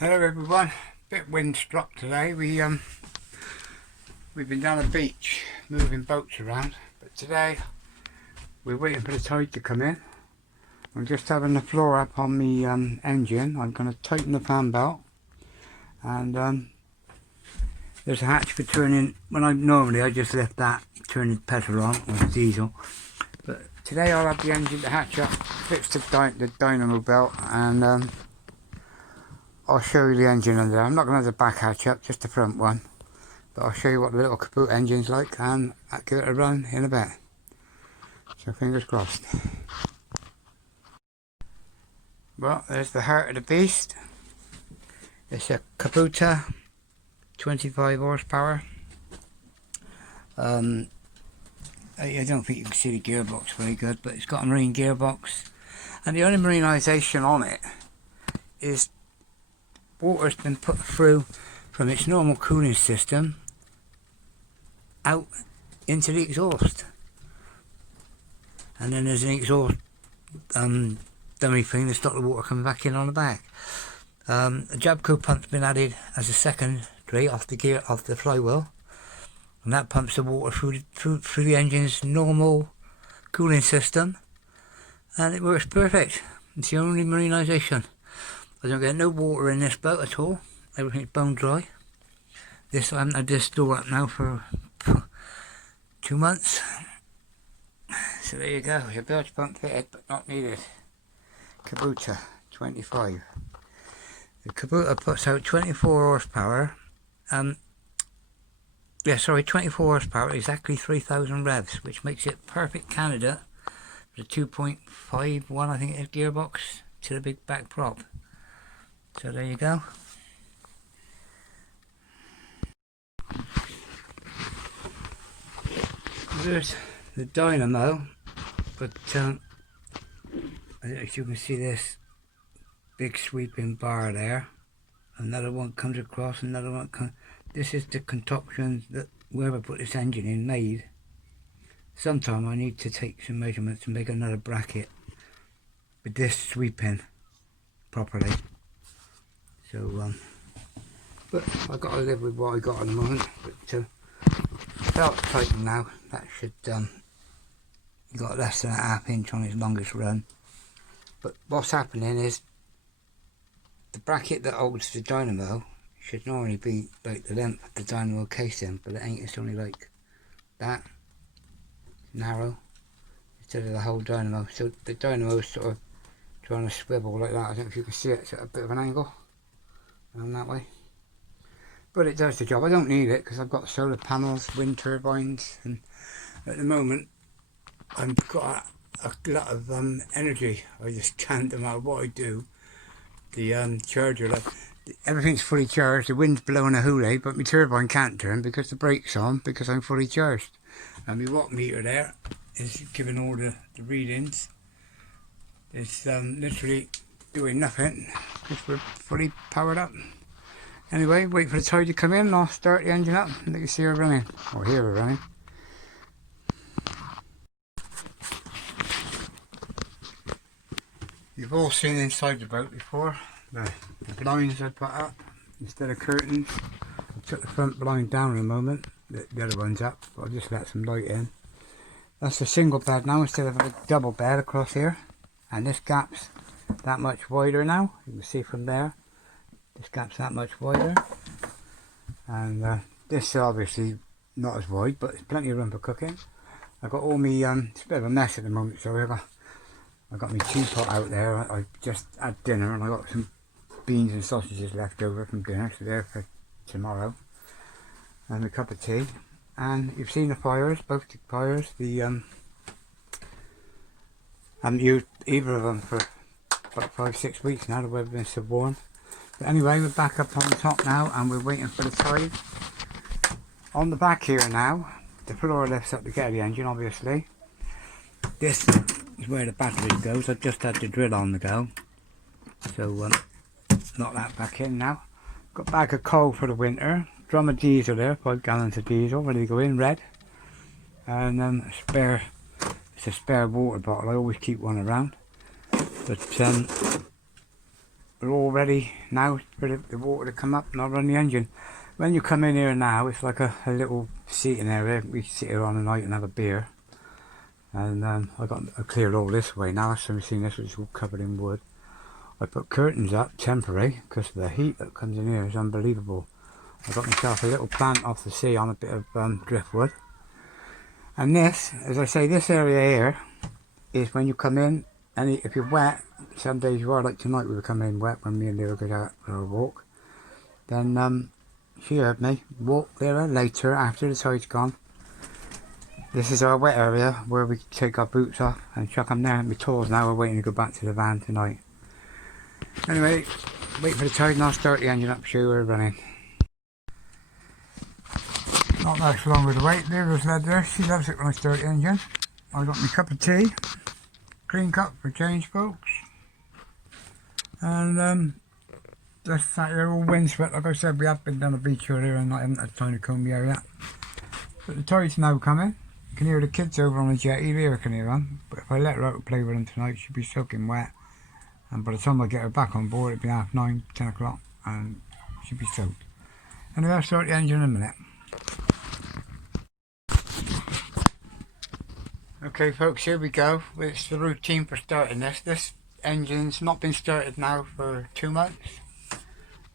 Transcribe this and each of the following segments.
Hello everyone, bit windstruck today. We've been down the beach moving boats around, but today we're waiting for the tide to come in. I'm just having the floor up on the engine. I'm going to tighten the fan belt, and there's a hatch for turning. Normally I just left that turning the petrol on or the diesel, but today I'll have the engine to hatch up, fix the dynamo belt, and I'll show you the engine under there. I'm not going to have the back hatch up, just the front one. But I'll show you what the little Kabuta engine's like, and I'll give it a run in a bit. So fingers crossed. Well, there's the heart of the beast. It's a Kabuta 25 horsepower. I don't think you can see the gearbox very good, but it's got a marine gearbox. And the only marinisation on it is water's been put through from its normal cooling system out into the exhaust, and then there's an exhaust dummy thing to stop the water coming back in on the back. A Jabco pump's been added as a secondary off the flywheel, and that pumps the water through the engine's normal cooling system, and it works perfect. It's the only marinisation. I don't get no water in this boat at all. Everything's bone dry. I haven't had this door up now for 2 months. So there you go. It's a bilge pump fitted but not needed. Kabuta 25. The Kabuta puts out 24 horsepower. 24 horsepower, exactly 3,000 revs, which makes it perfect candidate for the 2.51, I think it is, gearbox to the big back prop. So there you go. There's the dynamo, but I don't know if you can see this big sweeping bar there. Another one comes across, another one comes. This is the concoction that whoever put this engine in made. Sometime I need to take some measurements and make another bracket with this sweeping properly. So, but I've got to live with what I got at the moment. But belt's tightened now. That should got less than a ½ inch on its longest run. But what's happening is the bracket that holds the dynamo should normally be like the length of the dynamo casing, but it ain't. It's only like that narrow instead of the whole dynamo. So the dynamo is sort of trying to swivel like that. I don't know if you can see it. It's at a bit of an angle. That way, but it does the job. I don't need it because I've got solar panels, wind turbines, and at the moment I've got a lot of energy. I just can't, no matter what I do. The charger, like everything's fully charged. The wind's blowing a hoolie, but my turbine can't turn because the brake's on because I'm fully charged. And my watt meter there is giving all the readings. It's literally doing nothing because we're fully powered up. Anyway, wait for the tide to come in and I'll start the engine up and let you see her running, or hear her running. You've all seen inside the boat before. The blinds I put up instead of curtains. I took the front blind down in a moment, the other one's up, but I'll just let some light in. That's a single bed now instead of a double bed across here, and this gap's that much wider now. You can see from there, this gap's that much wider, and this is obviously not as wide, but there's plenty of room for cooking. I've got all my it's a bit of a mess at the moment, so I've got my teapot out there. I just had dinner and I got some beans and sausages left over from dinner, so they're for tomorrow, and a cup of tea. And you've seen the fires, both the fires. I haven't used either of them for about 5-6 weeks now. The weather's been so warm. But anyway, we're back up on the top now and we're waiting for the tide. On the back here now, the floor lifts up to get the engine, obviously. This is where the battery goes. I've just had the drill on the go, so knock that back in now. Got a bag of coal for the winter, drum of diesel there, 5 gallons of diesel ready to go in, red, and it's a spare water bottle. I always keep one around, but are all ready now for the water to come up and I'll run the engine. When you come in here now, it's like a little seating area. We sit here on the night and have a beer. And I cleared all this away now. So we've seen this, which is all covered in wood. I put curtains up, temporary, because the heat that comes in here is unbelievable. I got myself a little plant off the sea on a bit of driftwood. And this, as I say, this area here is when you come in, and if you're wet, some days you are, like tonight we were coming in wet when me and Leo go out for a walk. Then she heard me walk there later after the tide's gone. This is our wet area where we take our boots off and chuck them there. My tools now are waiting to go back to the van tonight. Anyway, wait for the tide and I'll start the engine up, show you we're running. Not much longer to wait. There's led there. She loves it when I start the engine. I got my cup of tea. Clean cup for change, folks. And just sat here all windswept. Like I said, we have been down the beach earlier and I haven't had time to comb the area. But the tide's now coming. You can hear the kids over on the jetty. Leo can hear them. But if I let her out to play with them tonight, she'll be soaking wet. And by the time I get her back on board, it'll be 9:30, 10 o'clock, and she'll be soaked. Anyway, I'll start the engine in a minute. Okay folks, here we go. It's the routine for starting this. This engine's not been started now for 2 months.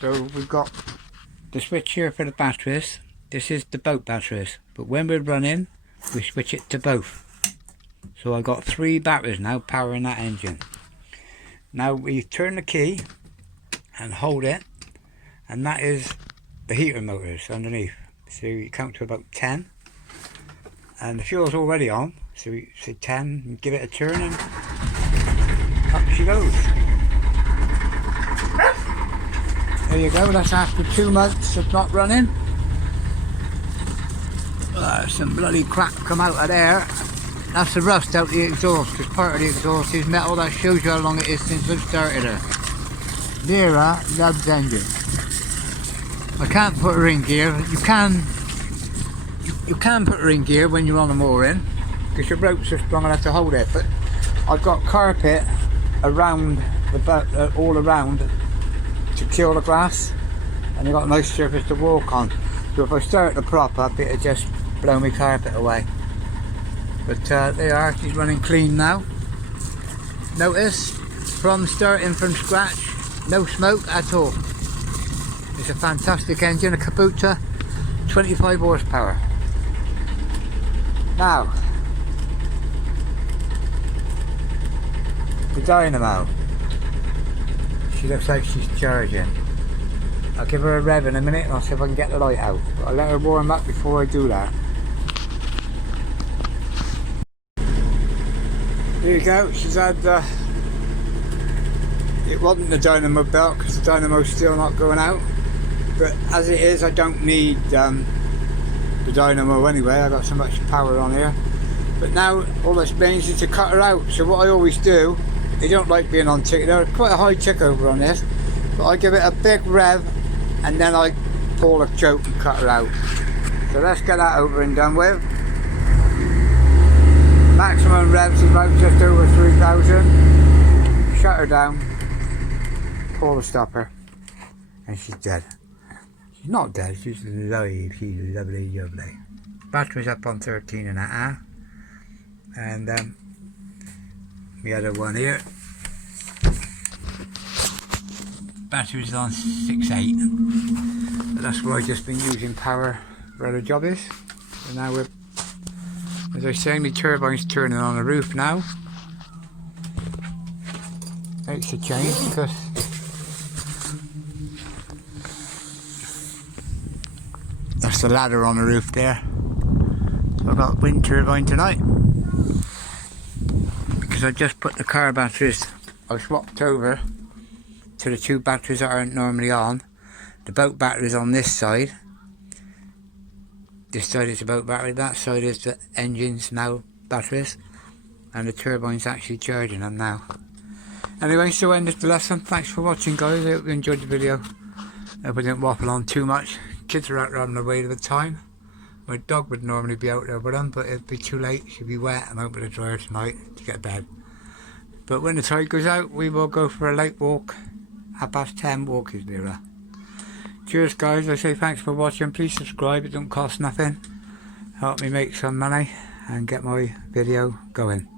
So we've got the switch here for the batteries. This is the boat batteries. But when we're running, we switch it to both. So I've got 3 batteries now powering that engine. Now we turn the key and hold it, and that is the heater motors underneath. So you count to about 10, and the fuel's already on. So we say 10, and give it a turn, and up she goes. There you go. That's after 2 months of not running. Some bloody crap come out of there. That's the rust out the exhaust, because part of the exhaust is metal. That shows you how long it is since I've started her. Vera loves engine. I can't put her in gear. You can put her in gear when you're on a mooring, because your ropes are strong enough to hold it. But I've got carpet around the boat, all around, to kill the grass, and you've got a nice surface to walk on. So if I start the prop up, it'll just blow my carpet away. But there you are, she's running clean now. Notice, from starting from scratch, no smoke at all. It's a fantastic engine, a Kabuta, 25 horsepower. Now, the dynamo. She looks like she's charging. I'll give her a rev in a minute and I'll see if I can get the light out. But I'll let her warm up before I do that. There you go, she's had, it wasn't the dynamo belt because the dynamo's still not going out, but as it is I don't need the dynamo anyway. I got so much power on here. But now all that means is to cut her out. So what I always do, they don't like being on tick, they're quite a high tick over on this, but I give it a big rev and then I pull a choke and cut her out. So let's get that over and done with. Maximum revs is about just over 3,000. Shut her down, pull the stopper, and she's dead. She's not dead, she's alive, she's lovely, lovely. Battery's up on 13.5, and the other one here, battery's on 6.8, but that's where I've just been using power where the job is. So now we're, as I say, my turbine's turning on the roof now. Makes a change because that's the ladder on the roof there. So I've got wind turbine tonight. Because I just put the car batteries, I swapped over to the 2 batteries that aren't normally on. The boat battery's on this side. This side is the boat battery, that side is the engines now batteries, and the turbine's actually charging them now. Anyway, so end of the lesson. Thanks for watching guys, I hope you enjoyed the video. I hope I didn't waffle on too much. Kids are out having a wait of the time. My dog would normally be out there with them, but it'd be too late, she'd be wet and out with the dryer tonight to get to bed. But when the tide goes out, we will go for a late walk 10:30, walk is nearer. Cheers guys, I say thanks for watching. Please subscribe, it don't cost nothing. Help me make some money and get my video going.